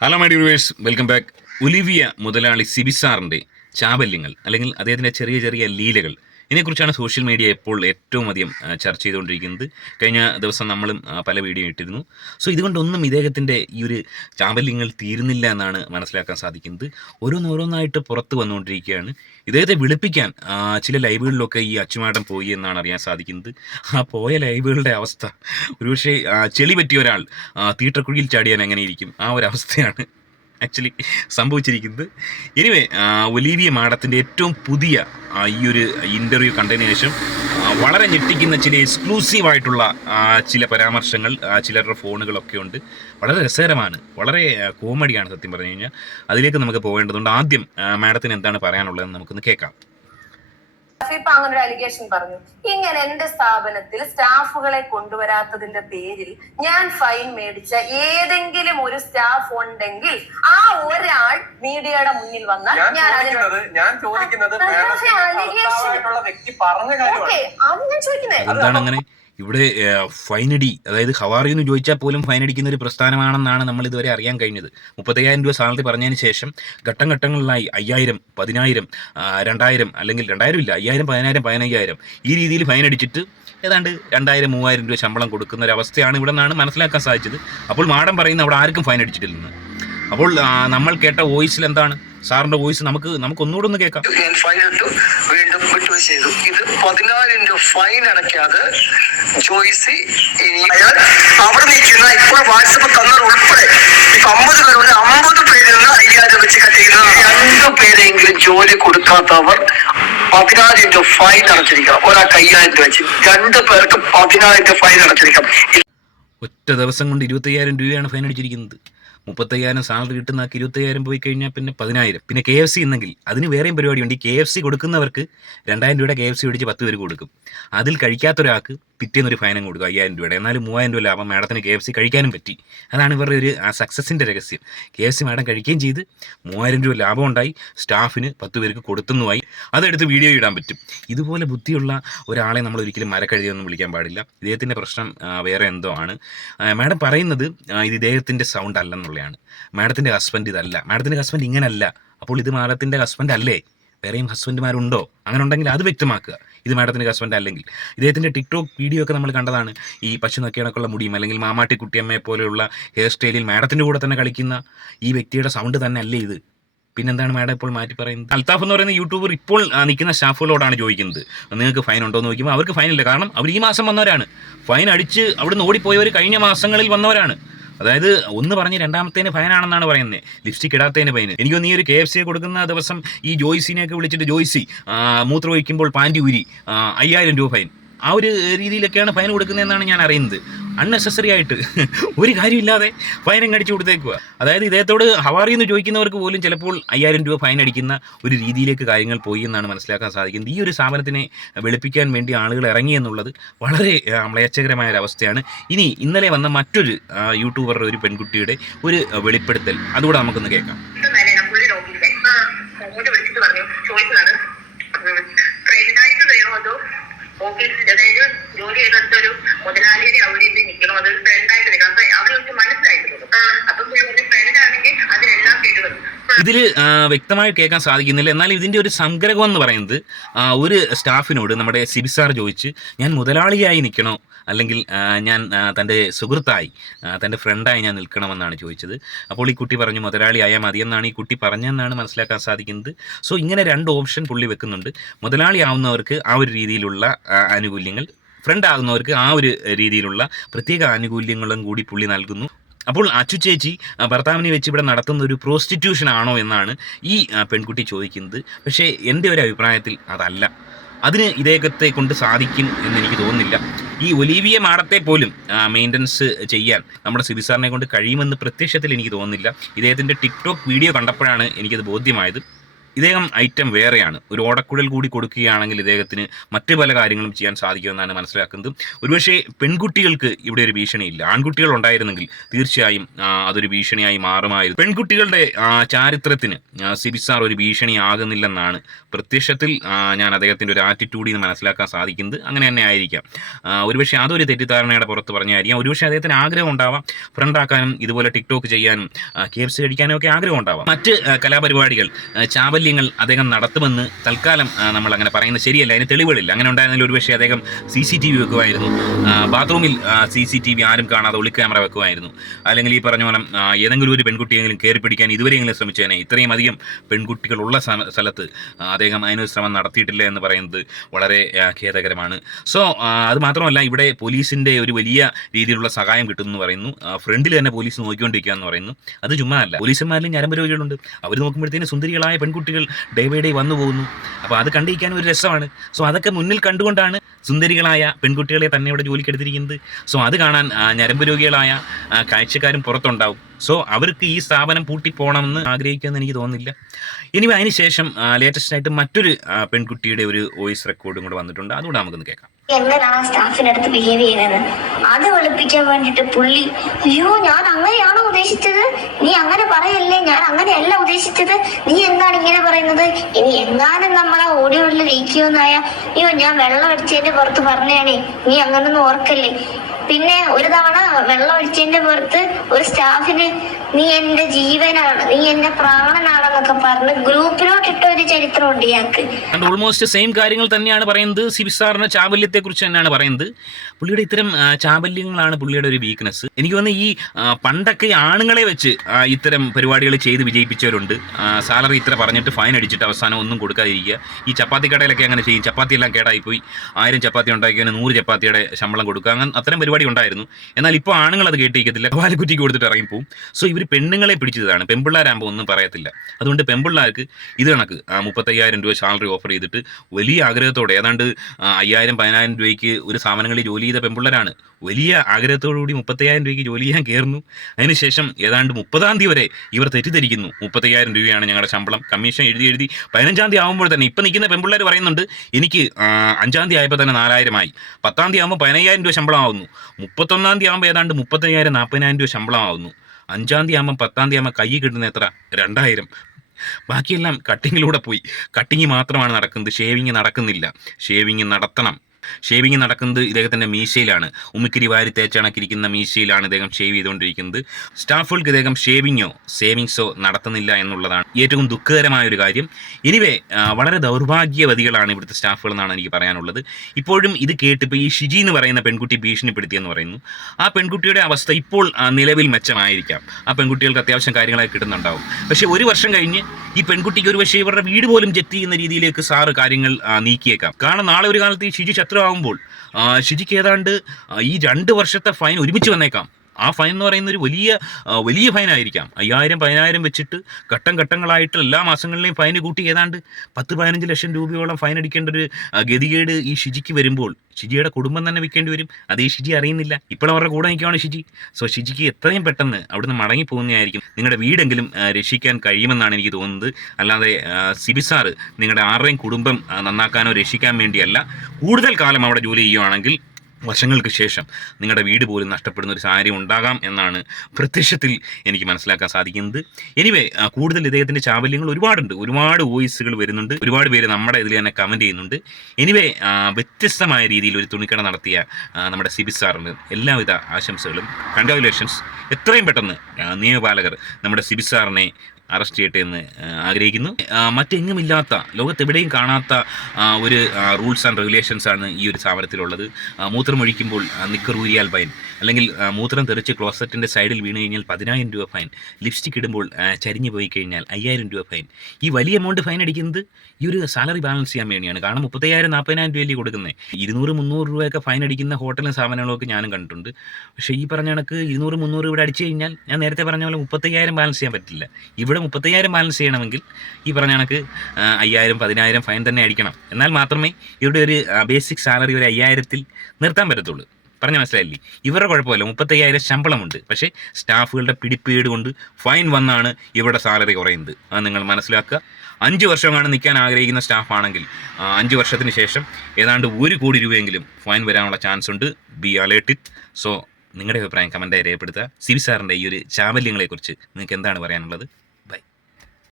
Hello my divers welcome back Olivia മുതലാളി സിബിസാറിന്റെ ചാബല്യങ്ങൾ അല്ലെങ്കിൽ അദ്ദേഹത്തിന്റെ ചെറിയ ചെറിയ ലീലകൾ ഇതിനെക്കുറിച്ചാണ് സോഷ്യൽ മീഡിയ ഇപ്പോൾ ഏറ്റവും അധികം ചർച്ച ചെയ്തുകൊണ്ടിരിക്കുന്നത്. കഴിഞ്ഞ ദിവസം നമ്മളും പല വീഡിയോ ഇട്ടിരുന്നു. സോ ഇതുകൊണ്ടൊന്നും ഇദ്ദേഹത്തിന്റെ ഈ ഒരു ചാമ്പല്യങ്ങൾ തീരുന്നില്ല എന്നാണ് മനസ്സിലാക്കാൻ സാധിക്കുന്നത്. ഓരോന്നോരോന്നായിട്ട് പുറത്ത് വന്നുകൊണ്ടിരിക്കുകയാണ്. ഇദ്ദേഹത്തെ വിളിപ്പിക്കാൻ ചില ലൈവുകളിലൊക്കെ ഈ അച്ചുമാടം പോയി എന്നാണ് അറിയാൻ സാധിക്കുന്നത്. ആ പോയ ലൈവുകളുടെ അവസ്ഥ ഒരുപക്ഷെ ചെളി പറ്റിയ ഒരാൾ തീട്ടക്കുഴിയിൽ ചാടിയാൻ എങ്ങനെ ഇരിക്കും ആ ഒരു അവസ്ഥയാണ് ആക്ച്വലി സംഭവിച്ചിരിക്കുന്നത്. എനിവേ ഒലീവിയ മാഡത്തിന്റെ ഏറ്റവും പുതിയ ഈ ഒരു ഇന്റർവ്യൂ കണ്ടതിന് ശേഷം വളരെ ഞെട്ടിക്കുന്ന ചില എക്സ്ക്ലൂസീവ് ആയിട്ടുള്ള ചില പരാമർശങ്ങൾ ചിലരുടെ ഫോണുകളൊക്കെ ഉണ്ട്. വളരെ രസകരമാണ്. വളരെ കോമഡിയാണ് സത്യം പറഞ്ഞു കഴിഞ്ഞാൽ. അതിലേക്ക് നമുക്ക് പോകേണ്ടതുണ്ട്. ആദ്യം മാഡത്തിന് എന്താണ് പറയാനുള്ളതെന്ന് നമുക്കൊന്ന് കേൾക്കാം. ഇപ്പൊ അങ്ങനെ ഒരു അലിഗേഷൻ പറഞ്ഞു. ഇങ്ങനെ എന്റെ സ്ഥാപനത്തിൽ സ്റ്റാഫുകളെ കൊണ്ടുവരാത്തതിന്റെ പേരിൽ ഞാൻ ഫൈൻ മേടിച്ച ഏതെങ്കിലും ഒരു സ്റ്റാഫ് ഉണ്ടെങ്കിൽ ആ ഒരാൾ മീഡിയയുടെ മുന്നിൽ വന്നാൽ ഞാൻ ഞാൻ ചോദിക്കുന്നത് ഞാൻ ചോദിക്കുന്നത് ആ, മേഡത്തിന്റെ വ്യക്തി പറഞ്ഞ കാര്യമാണ്. ഓക്കെ അത് ഞാൻ ചോദിക്കുന്നത് ഇവിടെ ഫൈനടി അതായത് ഹവാറി എന്ന് ചോദിച്ചാൽ പോലും ഫൈൻ അടിക്കുന്ന ഒരു പ്രസ്ഥാനമാണെന്നാണ് നമ്മൾ ഇതുവരെ അറിയാൻ കഴിഞ്ഞത്. മുപ്പത്തയ്യായിരം രൂപ സാലറി പറഞ്ഞതിന് ശേഷം ഘട്ടം ഘട്ടങ്ങളിലായി അയ്യായിരം പതിനായിരം രണ്ടായിരം അല്ലെങ്കിൽ രണ്ടായിരം ഇല്ല അയ്യായിരം പതിനായിരം പതിനയ്യായിരം ഈ രീതിയിൽ ഫൈൻ അടിച്ചിട്ട് ഏതാണ്ട് രണ്ടായിരം മൂവായിരം രൂപ ശമ്പളം കൊടുക്കുന്ന ഒരു അവസ്ഥയാണ് ഇവിടെ നിന്നാണ് മനസ്സിലാക്കാൻ സാധിച്ചത്. അപ്പോൾ മാഡം പറയുന്നത് അവിടെ ആർക്കും ഫൈൻ അടിച്ചിട്ടില്ലെന്ന് അപ്പോൾ നമ്മൾ കേട്ട വോയിസിൽ എന്താണ്? സാറിന്റെ വോയിസ് നമുക്ക് നമുക്ക് ഒന്നുകൂടെ ഒന്ന് കേൾക്കാം. ഞാൻ ഫൈൻ ഇട്ടു വീണ്ടും വിട്ടുവീഴ്ച ചെയ്തു. ഇത് പതിനായിരം രൂപ ഫൈൻ അടയ്ക്കാതെ ജോയിസി ഇനി അയാൾ അവിടെ നിൽക്കുന്ന ഇപ്പോൾ വാട്സപ്പ് തന്നത് ഉൾപ്പെടെ ഇപ്പൊ അമ്പത് പേരുണ്ട് അമ്പത് പേരിൽ നിന്ന് അയ്യായിരം വെച്ച് കട്ട് ചെയ്യുന്നത് രണ്ടു പേരെങ്കിലും ജോലി കൊടുക്കാത്തവർ പതിനായിരം രൂപ ഫൈൻ അടച്ചിരിക്കണം. ഒരാൾക്ക് അയ്യായിരം രൂപ വെച്ച്. രണ്ട് പേർക്ക് പതിനായിരം രൂപ ഫൈൻ അടച്ചിരിക്കണം. ഒറ്റ ദിവസം കൊണ്ട് ഇരുപത്തയ്യായിരം രൂപയാണ് ഫൈൻ അടിച്ചിരിക്കുന്നത്. മുപ്പത്തയ്യായിരം സാലറി കിട്ടുന്ന ആൾക്ക് ഇരുപത്തയ്യായിരം പോയി കഴിഞ്ഞാൽ പിന്നെ പതിനായിരം. പിന്നെ കെ എഫ് സി ഉണ്ടെങ്കിൽ അതിന് വേറെയും പരിപാടിയുണ്ട്. ഈ കെ എഫ് സി കൊടുക്കുന്നവർക്ക് രണ്ടായിരം രൂപയുടെ കെ എഫ് സി മേടിച്ച് പത്ത് പേര് കൊടുക്കും. അതിൽ കഴിക്കാത്ത ഒരാൾക്ക് പിറ്റേന്നൊരു ഫൈനും കൊടുക്കും അയ്യായിരം രൂപയുടെ. എന്നാലും മൂവായിരം രൂപ ലാഭം മാഡത്തിന് കെ എഫ് സി കഴിക്കാനും പറ്റി. അതാണ് ഇവരുടെ ഒരു ആ സക്സസിന്റെ രഹസ്യം. കെ എഫ് സി മാഡം കഴിക്കുകയും ചെയ്ത് മൂവായിരം രൂപ ലാഭം ഉണ്ടായി. സ്റ്റാഫിന് പത്ത് പേർക്ക് കൊടുത്തുന്നുമായി. അതെടുത്ത് വീഡിയോ ഇടാൻ പറ്റും. ഇതുപോലെ ബുദ്ധിയുള്ള ഒരാളെ നമ്മൾ ഒരിക്കലും മരക്കഴുതിയൊന്നും വിളിക്കാൻ പാടില്ല. ഇദ്ദേഹത്തിന്റെ പ്രശ്നം വേറെ എന്തോ ആണ്. മാഡം പറയുന്നത് ഇത് ഇദ്ദേഹത്തിന്റെ സൗണ്ട് അല്ലെന്നുള്ളതാണ്. മാഡത്തിന്റെ ഹസ്ബൻഡ് ഇതല്ല. മാഡത്തിന്റെ ഹസ്ബൻഡ് ഇങ്ങനല്ല. അപ്പോൾ ഇത് മാഡത്തിന്റെ ഹസ്ബൻഡ് അല്ലേ? വേറെയും ഹസ്ബൻഡുമാരുണ്ടോ അങ്ങനെ ഉണ്ടെങ്കിൽ അത് വ്യക്തമാക്കുക. ഇത് മാഡത്തിന്റെ ഹസ്ബൻഡ് അല്ലെങ്കിൽ ഇദ്ദേഹത്തിന്റെ ടിക്ടോക്ക് വീഡിയോ ഒക്കെ നമ്മൾ കണ്ടതാണ്. ഈ പശു നക്കിയണക്കുള്ള മുടിയും അല്ലെങ്കിൽ മാമാട്ടി കുട്ടിയമ്മയെ പോലെയുള്ള ഹെയർ സ്റ്റൈലിൽ മാഡത്തിന്റെ കൂടെ തന്നെ കളിക്കുന്ന ഈ വ്യക്തിയുടെ സൗണ്ട് തന്നെ അല്ലേ ഇത്? പിന്നെന്താണ് മാഡം ഇപ്പോൾ മാറ്റി പറയുന്നത്? അൽത്താഫ് എന്ന് പറയുന്ന യൂട്യൂബർ ഇപ്പോൾ നിൽക്കുന്ന സ്റ്റാഫുകളോടാണ് ചോദിക്കുന്നത്. നിങ്ങൾക്ക് ഫൈൻ ഉണ്ടോ എന്ന് ചോദിക്കുമ്പോൾ അവർക്ക് ഫൈൻ ഇല്ല. കാരണം അവർ ഈ മാസം വന്നവരാണ്. ഫൈൻ അടിച്ച് അവിടുന്ന് ഓടിപ്പോയവർ കഴിഞ്ഞ മാസങ്ങളിൽ വന്നവരാണ്. അതായത് ഒന്ന് പറഞ്ഞ് രണ്ടാമത്തേന് ഫൈനാണെന്നാണ് പറയുന്നത്. ലിപ്സ്റ്റിക് ഇടാത്തതിന് ഫൈന് എനിക്ക് ഈ ഒരു കെ എഫ് സി കൊടുക്കുന്ന ദിവസം ഈ ജോയ്സിനെയൊക്കെ വിളിച്ചിട്ട് ജോയ്സി മൂത്ര ഒഴിക്കുമ്പോൾ പാന്റി ഊരി അയ്യായിരം രൂപ ഫൈൻ. ആ ഒരു രീതിയിലൊക്കെയാണ് ഫൈൻ കൊടുക്കുന്നതെന്നാണ് ഞാൻ അറിയുന്നത്. അൺനെസസറി ആയിട്ട് ഒരു കാര്യമില്ലാതെ ഫൈൻ അടിച്ചു കൊടുത്തേക്കുക അതായത് ഇദ്ദേഹത്തോട് ഹവാറി എന്ന് ചോദിക്കുന്നവർക്ക് പോലും ചിലപ്പോൾ അയ്യായിരം രൂപ ഫൈൻ അടിക്കുന്ന ഒരു രീതിയിലേക്ക് കാര്യങ്ങൾ പോയി എന്നാണ് മനസ്സിലാക്കാൻ സാധിക്കുന്നത്. ഈ ഒരു സ്ഥാപനത്തിനെ വെളുപ്പിക്കാൻ വേണ്ടി ആളുകൾ ഇറങ്ങി എന്നുള്ളത് വളരെ മ്ലേച്ഛകരമായ ഒരു അവസ്ഥയാണ്. ഇനി ഇന്നലെ വന്ന മറ്റൊരു യൂട്യൂബറുടെ ഒരു പെൺകുട്ടിയുടെ ഒരു വെളിപ്പെടുത്തൽ. അതുകൂടെ നമുക്കൊന്ന് കേൾക്കാം. ഓഫീസിൽ അതായത് ജോലി ചെയ്യുന്നിടത്ത് ഒരു മുതലാളിയുടെ ഇത് നിൽക്കണം അത് ഫ്രണ്ടായിട്ട് നിൽക്കണം. അപ്പൊ അവർ എനിക്ക് മനസ്സിലായിട്ട് അപ്പം ഒരു ഫ്രണ്ട് ആണെങ്കിൽ അതിലെല്ലാം കേട്ടു ഇതിൽ വ്യക്തമായി കേൾക്കാൻ സാധിക്കുന്നില്ല. എന്നാൽ ഇതിന്റെ ഒരു സംഗ്രഹം എന്ന് പറയുന്നത് ഒരു സ്റ്റാഫിനോട് നമ്മുടെ സിബിസാർ ചോദിച്ച് ഞാൻ മുതലാളിയായി നിൽക്കണോ? അല്ലെങ്കിൽ ഞാൻ തന്റെ സുഹൃത്തായി തന്റെ ഫ്രണ്ടായി ഞാൻ നിൽക്കണമെന്നാണ് ചോദിച്ചത്. അപ്പോൾ ഈ കുട്ടി പറഞ്ഞു മുതലാളിയായാൽ മതിയെന്നാണ് ഈ കുട്ടി പറഞ്ഞതെന്നാണ് മനസ്സിലാക്കാൻ സാധിക്കുന്നത്. സോ ഇങ്ങനെ രണ്ട് ഓപ്ഷൻ പുള്ളി വെക്കുന്നുണ്ട്. മുതലാളിയാവുന്നവർക്ക് ആ ഒരു രീതിയിലുള്ള ആനുകൂല്യങ്ങൾ ഫ്രണ്ട് ആകുന്നവർക്ക് ആ ഒരു രീതിയിലുള്ള പ്രത്യേക ആനുകൂല്യങ്ങളും കൂടി പുള്ളി നൽകുന്നു. അപ്പോൾ അച്ചു ചേച്ചി ഭർത്താവിനെ വെച്ച് ഇവിടെ നടത്തുന്ന ഒരു പ്രോസ്റ്റിറ്റ്യൂഷൻ ആണോ എന്നാണ് ഈ പെൺകുട്ടി ചോദിക്കുന്നത്. പക്ഷേ എന്റെ ഒരു അഭിപ്രായത്തിൽ അതല്ല. അതിന് ഇദ്ദേഹത്തെ കൊണ്ട് സാധിക്കും എന്ന് എനിക്ക് തോന്നുന്നില്ല. ഈ ഒലീവിയ മാടത്തെ പോലും മെയിന്റനൻസ് ചെയ്യാൻ നമ്മുടെ സിബി സാറിനെ കൊണ്ട് കഴിയുമെന്ന് പ്രത്യക്ഷത്തിൽ എനിക്ക് തോന്നുന്നില്ല. ഇദ്ദേഹത്തിന്റെ ടിക്ടോക്ക് വീഡിയോ കണ്ടപ്പോഴാണ് എനിക്കത് ബോധ്യമായത്. ഇദ്ദേഹം ഐറ്റം വേറെയാണ്. ഒരു ഓടക്കുഴൽ കൂടി കൊടുക്കുകയാണെങ്കിൽ ഇദ്ദേഹത്തിന് മറ്റു പല കാര്യങ്ങളും ചെയ്യാൻ സാധിക്കുമെന്നാണ് മനസ്സിലാക്കുന്നത്. ഒരുപക്ഷെ പെൺകുട്ടികൾക്ക് ഇവിടെ ഒരു ഭീഷണിയില്ല. ആൺകുട്ടികൾ ഉണ്ടായിരുന്നെങ്കിൽ തീർച്ചയായും അതൊരു ഭീഷണിയായി മാറുമായിരുന്നു. പെൺകുട്ടികളുടെ ചാരിത്രത്തിന് സിബിസാർ ഒരു ഭീഷണി ഒരു ഭീഷണിയാകുന്നില്ലെന്നാണ് പ്രത്യക്ഷത്തിൽ ഞാൻ അദ്ദേഹത്തിന്റെ ഒരു ആറ്റിറ്റ്യൂഡിൽ നിന്ന് മനസ്സിലാക്കാൻ സാധിക്കുന്നത്. അങ്ങനെ തന്നെ ആയിരിക്കാം. ഒരുപക്ഷെ അതൊരു തെറ്റിദ്ധാരണയുടെ പുറത്ത് പറഞ്ഞായിരിക്കാം. ഒരുപക്ഷെ അദ്ദേഹത്തിന് ആഗ്രഹം ഉണ്ടാവാം. ഫ്രണ്ടാക്കാനും ഇതുപോലെ ടിക്ടോക്ക് ചെയ്യാനും കെ എഫ് സി ഒക്കെ ആഗ്രഹം ഉണ്ടാവാം. മറ്റ് കലാപരിപാടികൾ ആ, ചാബല്യങ്ങൾ അദ്ദേഹം നടത്തുമെന്ന് തൽക്കാലം നമ്മൾ അങ്ങനെ പറയുന്നത് ശരിയല്ല. അതിന് തെളിവുകളില്ല. അങ്ങനെ ഉണ്ടായിരുന്നെങ്കിൽ ഒരുപക്ഷെ അദ്ദേഹം സി സി ടി വി വെക്കുമായിരുന്നു. ബാത്റൂമിൽ സി സി ടി വി ആരും കാണാതെ ഒളി ക്യാമറ വെക്കുമായിരുന്നു. അല്ലെങ്കിൽ ഈ പറഞ്ഞ പോലെ ഏതെങ്കിലും ഒരു പെൺകുട്ടിയെങ്കിലും കയറി പിടിക്കാൻ ഇതുവരെയെങ്കിലും ശ്രമിച്ചേനെ ഇത്രയും അധികം പെൺകുട്ടികളുള്ള സ്ഥ- സ്ഥലത്ത് അദ്ദേഹം അതിനൊരു ശ്രമം നടത്തിയിട്ടില്ല എന്ന് പറയുന്നത് വളരെ ഖേദകരമാണ്. സോ അത് മാത്രമല്ല ഇവിടെ പോലീസിന്റെ ഒരു വലിയ രീതിയിലുള്ള സഹായം കിട്ടുമെന്ന് പറയുന്നു. ഫ്രണ്ടിൽ തന്നെ പോലീസ് നോക്കിക്കൊണ്ടിരിക്കുക എന്ന് പറയുന്നു. അത് ചുമ്മാ അല്ല. പോലീസന്മാരിലും ഞരമ്പരോഗികളുണ്ട് അവർ നോക്കുമ്പോഴത്തേന് സുന്ദരികളായ പെൺകുട്ടികൾ ഡേ ബൈ ഡേ വന്നു പോകുന്നു. അപ്പോൾ അത് കണ്ടിരിക്കാൻ ഒരു രസമാണ്. സോ അതൊക്കെ മുന്നിൽ കണ്ടുകൊണ്ടാണ് സുന്ദരികളായ പെൺകുട്ടികളെ തന്നെ ഇവിടെ ജോലിക്ക് എടുത്തിരിക്കുന്നത്. സോ അത് കാണാൻ ഞരമ്പ് രോഗികളായ കാഴ്ചക്കാരും പുറത്തുണ്ടാവും. സോ അവർക്ക് ഈ സ്ഥാപനം പൂട്ടിപ്പോണമെന്ന് ആഗ്രഹിക്കുമെന്ന് എനിക്ക് തോന്നുന്നില്ല. ഇനി അതിനുശേഷം ലേറ്റസ്റ്റ് ആയിട്ട് മറ്റൊരു പെൺകുട്ടിയുടെ ഒരു വോയിസ് റെക്കോർഡും കൂടെ വന്നിട്ടുണ്ട്. അതുകൂടെ നമുക്കൊന്ന് കേൾക്കാം. എങ്ങനെയാണ് സ്റ്റാഫിന്റെ അടുത്ത് ബിഹേവ് ചെയ്യുന്നത്? അത് വെളുപ്പിക്കാൻ വേണ്ടിട്ട് പുള്ളി അയ്യോ ഞാൻ അങ്ങനെയാണോ ഉദ്ദേശിച്ചത്? നീ അങ്ങനെ പറയല്ലേ ഞാൻ അങ്ങനെയല്ല ഉദ്ദേശിച്ചത്? നീ എന്താണ് ഇങ്ങനെ പറയുന്നത്? ഇനി എങ്ങാനും നമ്മളെ ഓടിയുള്ളിൽ ഇരിക്കുമെന്നായ അയ്യോ ഞാൻ വെള്ളം അടിച്ചതിന്റെ പുറത്ത് പറഞ്ഞാണേ നീ അങ്ങനൊന്നും ഓർക്കല്ലേ? പിന്നെ ഒരു തവണ വെള്ളം ഒഴിച്ചതിന്റെ പുറത്ത് ഒരു സ്റ്റാഫിന് നീ എന്റെ ജീവനാണ് നീ എന്റെ പ്രാണനാണെന്നൊക്കെ പറഞ്ഞ് ഗ്രൂപ്പിലോട്ട് ഇട്ട ഒരു ചരിത്രമുണ്ട് ഇയാൾക്ക്. ഓൾമോസ്റ്റ് സെയിം കാര്യങ്ങൾ തന്നെയാണ് പറയുന്നത്. സിബി സാറിന്റെ ചാബല്യത്തെക്കുറിച്ച് തന്നെയാണ് പറയുന്നത്. പുള്ളിയുടെ ഇത്തരം ചാബല്യങ്ങളാണ് പുള്ളിയുടെ ഒരു വീക്ക്നെസ് എനിക്ക് തോന്നുന്നു ഈ പണ്ടൊക്കെ ആണുങ്ങളെ വെച്ച് ഇത്തരം പരിപാടികൾ ചെയ്ത് വിജയിപ്പിച്ചവരുണ്ട്. സാലറി ഇത്ര പറഞ്ഞിട്ട് ഫൈൻ അടിച്ചിട്ട് അവസാനം ഒന്നും കൊടുക്കാതിരിക്കുക. ഈ ചപ്പാത്തി കടയിലൊക്കെ അങ്ങനെ ചെയ്യും. ചപ്പാത്തി എല്ലാം കേടായിപ്പോയി. ആയിരം ചപ്പാത്തി ഉണ്ടാക്കിയവന് നൂറ് ചപ്പാത്തിയുടെ ശമ്പളം കൊടുക്കുക. അങ്ങനെ അത്തരം പരിപാടി ഉണ്ടായിരുന്നു. എന്നാൽ ഇപ്പോൾ ആണുങ്ങൾ അത് കേട്ടിരിക്കത്തില്ല. വാലക്കുറ്റിക്ക് കൊടുത്തിട്ട് ഇറങ്ങി ഇറങ്ങിപ്പോവും സോ ഇവർ പെണ്ണുങ്ങളെ പിടിച്ചതാണ്. പെമ്പിള്ളാരാകുമ്പോൾ ഒന്നും പറയത്തില്ല. അതുകൊണ്ട് പെമ്പിള്ളാർക്ക് ഇത് കണക്ക് മുപ്പത്തയ്യായിരം രൂപ സാലറി ഓഫർ ചെയ്തിട്ട് വലിയ ആഗ്രഹത്തോടെ ഏതാണ്ട് അയ്യായിരം പതിനായിരം രൂപയ്ക്ക് ഒരു സ്ഥാപനങ്ങളിൽ ജോലി ചെയ്ത പെമ്പിള്ളരാണ്. വലിയ ആഗ്രഹത്തോടുകൂടി മുപ്പത്തയ്യായിരം രൂപയ്ക്ക് ജോലി ചെയ്യാൻ കയറുന്നു അതിനുശേഷം ഏതാണ്ട് മുപ്പതാം തീയതി വരെ ഇവർ തെറ്റിദ്ധരിക്കുന്നു. മുപ്പത്തയ്യായിരം രൂപയാണ് ഞങ്ങളുടെ ശമ്പളം. കമ്മീഷൻ എഴുതി എഴുതി പതിനഞ്ചാം തീയതി ആകുമ്പോൾ തന്നെ ഇപ്പം നിൽക്കുന്ന പെമ്പിള്ളേർ പറയുന്നുണ്ട് എനിക്ക് അഞ്ചാം തീയതി ആയപ്പോൾ തന്നെ നാലായിരമായി. പത്താം തീയതി ആകുമ്പോൾ പതിനയ്യായിരം രൂപ ശമ്പളം ആവുന്നു മുപ്പത്തൊന്നാം തീയതി ആകുമ്പോൾ ഏതാണ്ട് മുപ്പത്തയ്യായിരം നാൽപ്പതിനായിരം രൂപ ശമ്പളം ആവുന്നു അഞ്ചാം തീയതി ആകുമ്പോൾ പത്താം തീയതി ആകുമ്പോൾ കൈ കിട്ടുന്ന എത്ര? രണ്ടായിരം. ബാക്കിയെല്ലാം കട്ടിങ്ങിലൂടെ പോയി. കട്ടിങ് മാത്രമാണ് നടക്കുന്നത്. ഷേവിങ് നടക്കുന്നില്ല. ഷേവിങ് നടത്തണം. ഷേവിങ് നടക്കുന്നത് ഇദ്ദേഹത്തിന്റെ മീശയിലാണ്. ഉമ്മിക്കിരി വാരി തേച്ചണക്കിരിക്കുന്ന മീശയിലാണ് ഇദ്ദേഹം ഷേവ് ചെയ്തുകൊണ്ടിരിക്കുന്നത്. സ്റ്റാഫുകൾക്ക് ഇദ്ദേഹം ഷേവിങ്ങോ സേവിങ്സോ നടത്തുന്നില്ല എന്നുള്ളതാണ് ഏറ്റവും ദുഃഖകരമായ ഒരു കാര്യം. എനിവേ വളരെ ദൗർഭാഗ്യവതികളാണ് ഇവിടുത്തെ സ്റ്റാഫുകൾ എന്നാണ് എനിക്ക് പറയാനുള്ളത്. ഇപ്പോഴും ഇത് കേട്ടിപ്പോൾ ഈ ഷിജി എന്ന് പറയുന്ന പെൺകുട്ടി ഭീഷണിപ്പെടുത്തിയെന്ന് പറയുന്നു. ആ പെൺകുട്ടിയുടെ അവസ്ഥ ഇപ്പോൾ നിലവിൽ മെച്ചമായിരിക്കാം. ആ പെൺകുട്ടികൾക്ക് അത്യാവശ്യം കാര്യങ്ങളൊക്കെ കിട്ടുന്നുണ്ടാവും. പക്ഷേ ഒരു വർഷം കഴിഞ്ഞ് ഈ പെൺകുട്ടിക്ക് ഒരു പക്ഷേ ഇവരുടെ വീട് പോലും ജപ്തി ചെയ്യുന്ന രീതിയിലേക്ക് സാറ് കാര്യങ്ങൾ നീക്കിയേക്കാം. കാരണം നാളെ ഒരു കാലത്ത് ഈ ഷിജി ശത്രുവാകുമ്പോൾ ശരിക്കും ഏതാണ്ട് ഈ രണ്ട് വർഷത്തെ ഫൈൻ ഒരുമിച്ച് വന്നേക്കാം. ആ ഫൈൻ എന്ന് പറയുന്ന ഒരു വലിയ വലിയ ഫൈനായിരിക്കാം അയ്യായിരം പതിനായിരം വെച്ചിട്ട് ഘട്ടം ഘട്ടങ്ങളായിട്ട് എല്ലാ മാസങ്ങളിലെയും ഫൈൻ കൂട്ടി ഏതാണ്ട് പത്ത് പതിനഞ്ച് ലക്ഷം രൂപയോളം ഫൈൻ അടിക്കേണ്ട ഒരു ഗതികേട് ഈ ഷിജിക്ക് വരുമ്പോൾ ഷിജിയുടെ കുടുംബം തന്നെ വിൽക്കേണ്ടി വരും. അത് ഈ ഷിജി അറിയുന്നില്ല. ഇപ്പോൾ അവരുടെ കൂടെ നിൽക്കുകയാണ് ഷിജി. സോ ഷിജിക്ക് എത്രയും പെട്ടെന്ന് അവിടുന്ന് മടങ്ങി പോകുന്നതായിരിക്കും നിങ്ങളുടെ വീടെങ്കിലും രക്ഷിക്കാൻ കഴിയുമെന്നാണ് എനിക്ക് തോന്നുന്നത്. അല്ലാതെ സിബിസാറ് സിബി സാറ് നിങ്ങളുടെ ആരുടെയും കുടുംബം നന്നാക്കാനോ രക്ഷിക്കാൻ വേണ്ടിയല്ല കൂടുതൽ കാലം അവിടെ ജോലി ചെയ്യുകയാണെങ്കിൽ വർഷങ്ങൾക്ക് ശേഷം നിങ്ങളുടെ വീട് പോലും നഷ്ടപ്പെടുന്ന ഒരു സാഹചര്യം ഉണ്ടാകാം എന്നാണ് പ്രത്യക്ഷത്തിൽ എനിക്ക് മനസ്സിലാക്കാൻ സാധിക്കുന്നത്. എനിവേ കൂടുതൽ ഇദ്ദേഹത്തിന്റെ ചാബല്യങ്ങൾ ഒരുപാടുണ്ട്. ഒരുപാട് വോയിസുകൾ വരുന്നുണ്ട്. ഒരുപാട് പേര് നമ്മുടെ ഇതിൽ തന്നെ കമന്റ് ചെയ്യുന്നുണ്ട്. എനിവേ വ്യത്യസ്തമായ രീതിയിൽ ഒരു തുണിക്കട നടത്തിയ നമ്മുടെ സിബി സാറിന് എല്ലാവിധ ആശംസകളും. കൺഗ്രാജുലേഷൻസ് എത്രയും പെട്ടെന്ന് നിയമപാലകർ നമ്മുടെ സിബി സാറിനെ അറസ്റ്റ് ചെയ്യട്ടെ എന്ന് ആഗ്രഹിക്കുന്നു. മറ്റെങ്ങുമില്ലാത്ത ലോകത്തെവിടെയും കാണാത്ത ഒരു റൂൾസ് ആൻഡ് റെഗുലേഷൻസ് ആണ് ഈ ഒരു സ്ഥാപനത്തിലുള്ളത്. മൂത്രം മൂത്രമൊഴിക്കുമ്പോൾ നിക്കറൂരിയാൽ ഫൈൻ. അല്ലെങ്കിൽ മൂത്രം തെറിച്ച് ക്ലോസറ്റിന്റെ സൈഡിൽ വീണ് കഴിഞ്ഞാൽ പതിനായിരം രൂപ ഫൈൻ. ലിപ്സ്റ്റിക് ഇടുമ്പോൾ ചരിഞ്ഞു പോയി കഴിഞ്ഞാൽ അയ്യായിരം രൂപ ഫൈൻ. ഈ വലിയ എമൗണ്ട് ഫൈൻ അടിക്കുന്നത് ഈ ഒരു സാലറി ബാലൻസ് ചെയ്യാൻ വേണ്ടിയാണ്. കാരണം മുപ്പത്തയ്യായിരം നാൽപ്പതിനായിരം രൂപയിൽ കൊടുക്കുന്നത് ഇരുന്നൂറ് മുന്നൂറ് രൂപയൊക്കെ ഫൈൻ അടിക്കുന്ന ഹോട്ടലും സ്ഥാപനങ്ങളൊക്കെ ഞാനും കണ്ടിട്ടുണ്ട്. പക്ഷേ ഈ പറഞ്ഞ കണക്ക് ഇരുന്നൂറ് മുന്നൂറ് ഇവിടെ അടിച്ചു കഴിഞ്ഞാൽ ഞാൻ നേരത്തെ പറഞ്ഞ പോലെ മുപ്പത്തയ്യായിരം ബാലൻസ് ചെയ്യാൻ പറ്റില്ല. ഇവിടെ മുപ്പത്തയ്യായിരം ബാലൻസ് ചെയ്യണമെങ്കിൽ ഈ പറഞ്ഞ കണക്ക് അയ്യായിരം പതിനായിരം ഫൈൻ തന്നെ അടിക്കണം. എന്നാൽ മാത്രമേ ഇവരുടെ ഒരു ബേസിക് സാലറി ഒരു അയ്യായിരത്തിൽ നിർത്താൻ പറ്റത്തുള്ളൂ. പറഞ്ഞ മനസ്സിലായില്ലേ? ഇവരുടെ കുഴപ്പമില്ല. മുപ്പത്തയ്യായിരം ശമ്പളമുണ്ട്. പക്ഷേ സ്റ്റാഫുകളുടെ പിടിപ്പേട് കൊണ്ട് ഫൈൻ വന്നാണ് ഇവരുടെ സാലറി കുറയുന്നത്. അത് നിങ്ങൾ മനസ്സിലാക്കുക. അഞ്ച് വർഷമാണ് നിൽക്കാൻ ആഗ്രഹിക്കുന്ന സ്റ്റാഫാണെങ്കിൽ അഞ്ച് വർഷത്തിന് ശേഷം ഏതാണ്ട് ഒരു കോടി രൂപയെങ്കിലും ഫൈൻ വരാനുള്ള ചാൻസ് ഉണ്ട്. ബി അലേർട്ട് ഇറ്റ് സോ നിങ്ങളുടെ അഭിപ്രായം കമന്റായി രേഖപ്പെടുത്തുക. സിബി സാറിന്റെ ഈ ഒരു ചാമല്യങ്ങളെക്കുറിച്ച് നിങ്ങൾക്ക് എന്താണ് പറയാനുള്ളത്?